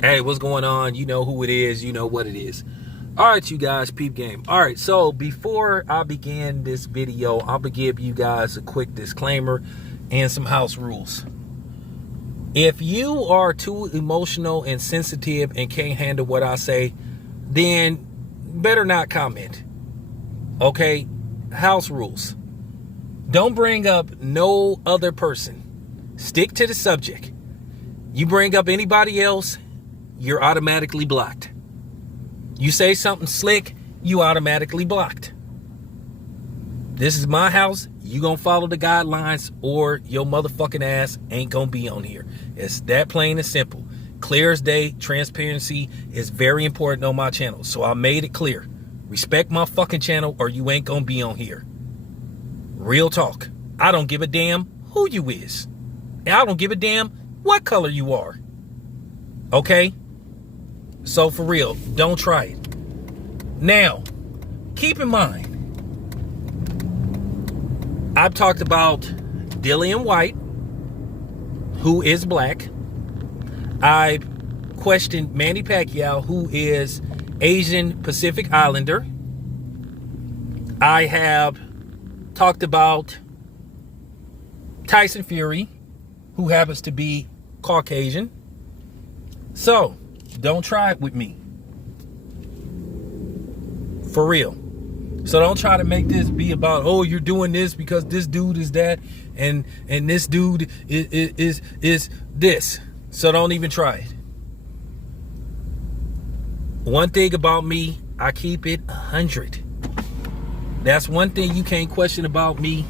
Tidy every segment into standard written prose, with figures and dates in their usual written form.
Hey, what's going on? You know who it is. You know what it is. All right, you guys, peep game. All right, so before I begin this video, I'm going to give you guys a quick disclaimer and some house rules. If you are too emotional and sensitive and can't handle what I say, then better not comment. Okay? House rules. Don't bring up no other person. Stick to the subject. You bring up anybody else, you're automatically blocked. You say something slick, you automatically blocked. This is my house. You gonna follow the guidelines or your motherfucking ass ain't gonna be on here. It's that plain and simple. Clear as day. Transparency is very important on my channel. So I made it clear. Respect my fucking channel or you ain't gonna be on here. Real talk. I don't give a damn who you is. And I don't give a damn what color you are. Okay? So for real, don't try it. Now, keep in mind, I've talked about Dillian White, who is black. I questioned Manny Pacquiao, who is Asian Pacific Islander. I have talked about Tyson Fury, who happens to be Caucasian. So, don't try it with me. For real. So don't try to make this be about, oh, you're doing this because this dude is that and this dude is this. So don't even try it. One thing about me, I keep it 100. That's one thing you can't question about me.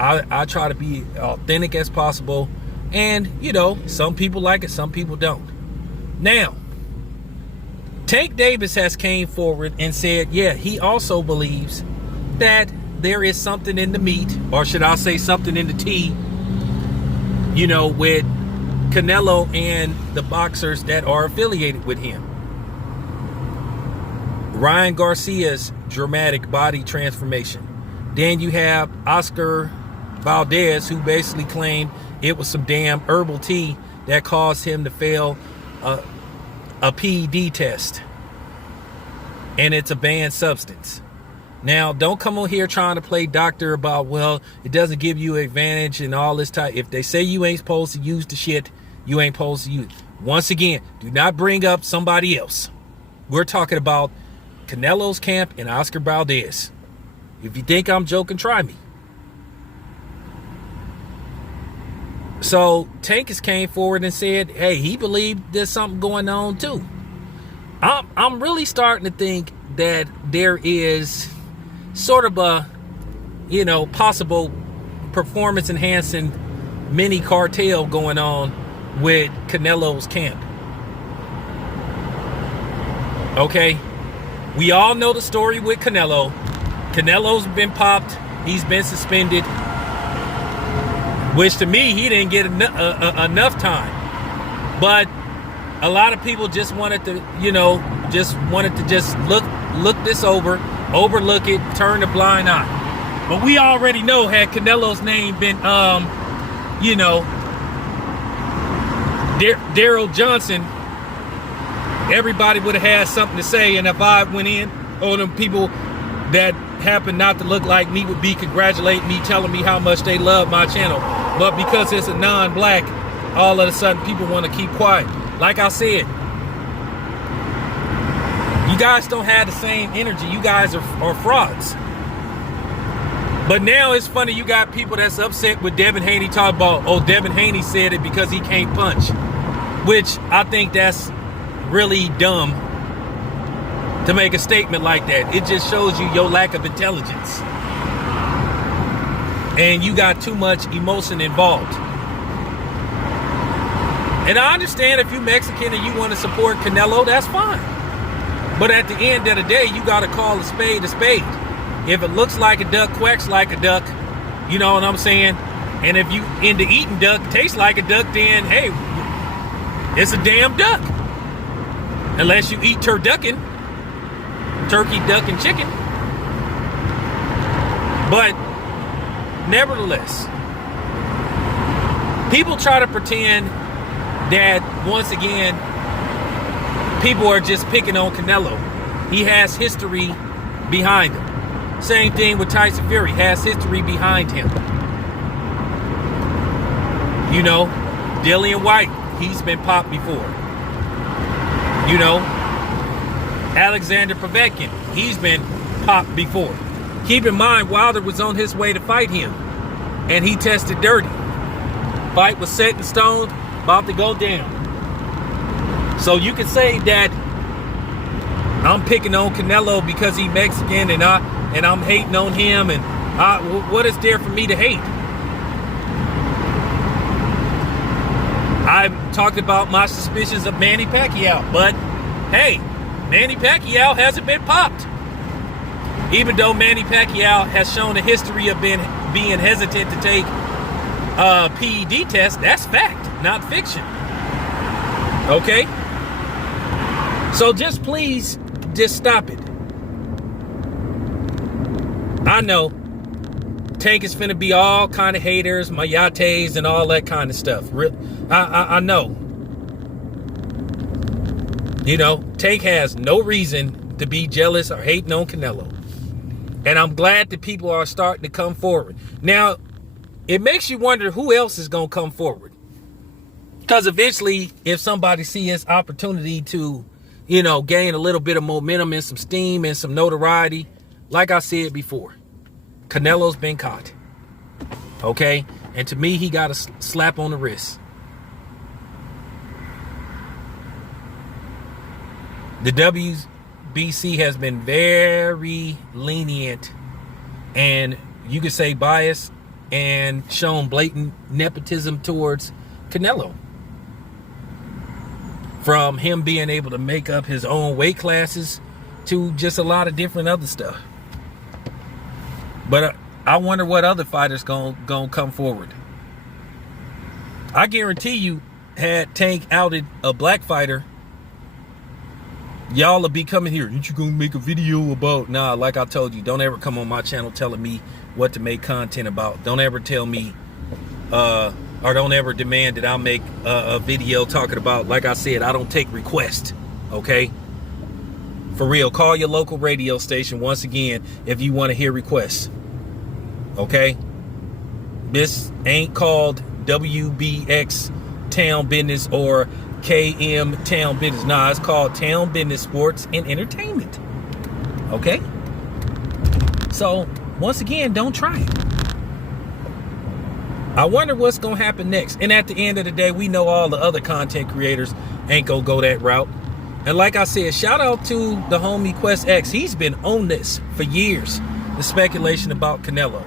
I try to be authentic as possible. And, you know, some people like it, some people don't. Now, Tank Davis has came forward and said, yeah, he also believes that there is something in the meat, or should I say something in the tea, you know, with Canelo and the boxers that are affiliated with him. Ryan Garcia's dramatic body transformation. Then you have Oscar Valdez, who basically claimed it was some damn herbal tea that caused him to fail a PED test, and it's a banned substance. Now, don't come on here trying to play doctor about, well, it doesn't give you advantage and all this type. If they say you ain't supposed to use the shit, you ain't supposed to use it. Once again, do not bring up somebody else. We're talking about Canelo's camp and Oscar Valdez. If you think I'm joking, try me. So Tank has came forward and said, hey, he believed there's something going on too. I'm really starting to think that there is sort of a, you know, possible performance enhancing mini cartel going on with Canelo's camp. Okay? We all know the story with Canelo. Canelo's been popped. He's been suspended. Which to me, he didn't get enough time. But a lot of people just wanted to, you know, just look this over, overlook it, turn a blind eye. But we already know, had Canelo's name been, you know, Daryl Johnson, everybody would have had something to say, and if I went in, or them people that happen not to look like me would be congratulating me, telling me how much they love my channel. But because it's a non-black, all of a sudden people want to keep quiet. Like I said, you guys don't have the same energy. You guys are frauds. But now it's funny, you got people that's upset with Devin Haney talking about, oh, Devin Haney said it because he can't punch. Which I think that's really dumb to make a statement like that. It just shows you your lack of intelligence. And you got too much emotion involved. And I understand if you're Mexican and you want to support Canelo, that's fine. But at the end of the day, you got to call a spade a spade. If it looks like a duck, quacks like a duck, you know what I'm saying? And if you into eating duck, tastes like a duck, then hey, it's a damn duck. Unless you eat turducken, turkey, duck, and chicken. But nevertheless, people try to pretend that, once again, people are just picking on Canelo. He has history behind him. Same thing with Tyson Fury, has history behind him. You know, Dillian White, he's been popped before. You know, Alexander Povetkin, he's been popped before. Keep in mind, Wilder was on his way to fight him, and he tested dirty. Fight was set in stone, about to go down. So you can say that I'm picking on Canelo because he's Mexican, and I'm hating on him, and what is there for me to hate? I talked about my suspicions of Manny Pacquiao, but hey, Manny Pacquiao hasn't been popped. Even though Manny Pacquiao has shown a history of being hesitant to take PED tests, that's fact, not fiction. Okay? So just please, just stop it. I know Tank is finna be all kind of haters, mayates, and all that kind of stuff. I know. You know, Tank has no reason to be jealous or hating on Canelo. And I'm glad that people are starting to come forward. Now, it makes you wonder who else is going to come forward. Because eventually, if somebody sees this opportunity to, you know, gain a little bit of momentum and some steam and some notoriety, like I said before, Canelo's been caught. Okay? And to me, he got a slap on the wrist. The WBC has been very lenient and you could say biased and shown blatant nepotism towards Canelo. From him being able to make up his own weight classes to just a lot of different other stuff. But I wonder what other fighters gonna come forward. I guarantee you, had Tank outed a black fighter, y'all will be coming here. Ain't you gonna make a video about? Nah, like I told you, don't ever come on my channel telling me what to make content about. Don't ever tell me, or don't ever demand that I'll make a video talking about, like I said, I don't take requests, okay? For real, call your local radio station once again if you want to hear requests, okay? This ain't called WBX Town Business or KM Town Business. Nah, it's called Town Business Sports and Entertainment. Okay? So, once again, don't try it. I wonder what's going to happen next. And at the end of the day, we know all the other content creators ain't going to go that route. And like I said, shout out to the homie Quest X. He's been on this for years. The speculation about Canelo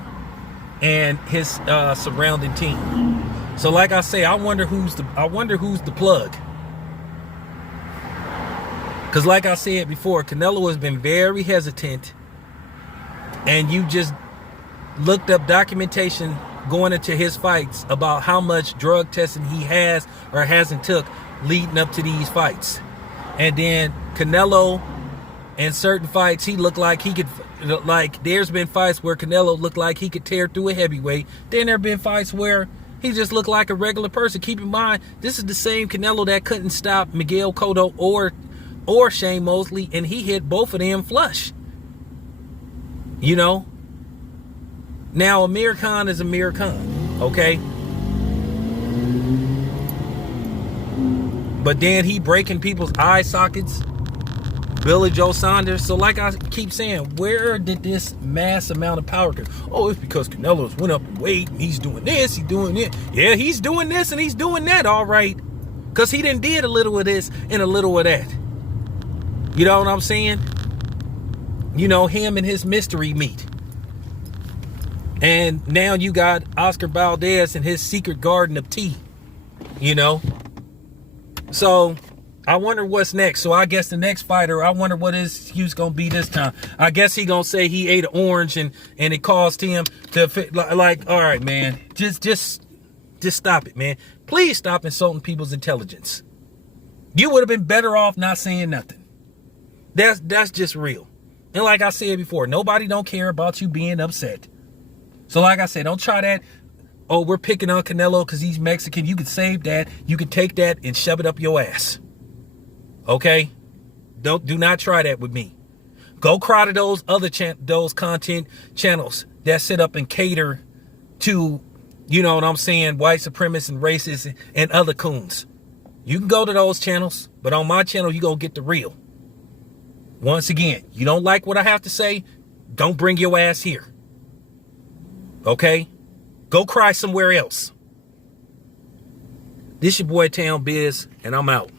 and his surrounding team. So like I say, I wonder who's the plug. Because like I said before, Canelo has been very hesitant. And you just looked up documentation going into his fights about how much drug testing he has or hasn't took leading up to these fights. And then Canelo, in certain fights, he looked like he could, like there's been fights where Canelo looked like he could tear through a heavyweight. Then there have been fights where he just looked like a regular person. Keep in mind, this is the same Canelo that couldn't stop Miguel Cotto or Shane Mosley, and he hit both of them flush. You know? Now, Amir Khan is Amir Khan, okay? But then he breaking people's eye sockets. Billy Joe Saunders. So like I keep saying, where did this mass amount of power come? Oh, it's because Canelo's went up in weight and he's doing this, he's doing it. Yeah, he's doing this and he's doing that, all right. Because he done did a little of this and a little of that. You know what I'm saying? You know, him and his mystery meat. And now you got Oscar Valdez and his secret garden of tea. You know? So I wonder what's next. So I guess the next fighter, I wonder what his excuse gonna be this time. I guess he gonna say he ate an orange and it caused him to like, all right, man, just stop it, man. Please stop insulting people's intelligence. You would have been better off not saying nothing. That's just real. And like I said before, nobody don't care about you being upset. So like I said, don't try that. Oh, we're picking on Canelo because he's Mexican. You can save that. You can take that and shove it up your ass. Okay? Do not try that with me. Go cry to those other those content channels that sit up and cater to, you know what I'm saying, white supremacists and racists and other coons. You can go to those channels, but on my channel, you gonna get the real. Once again, you don't like what I have to say, don't bring your ass here. Okay? Go cry somewhere else. This your boy Town Biz, and I'm out.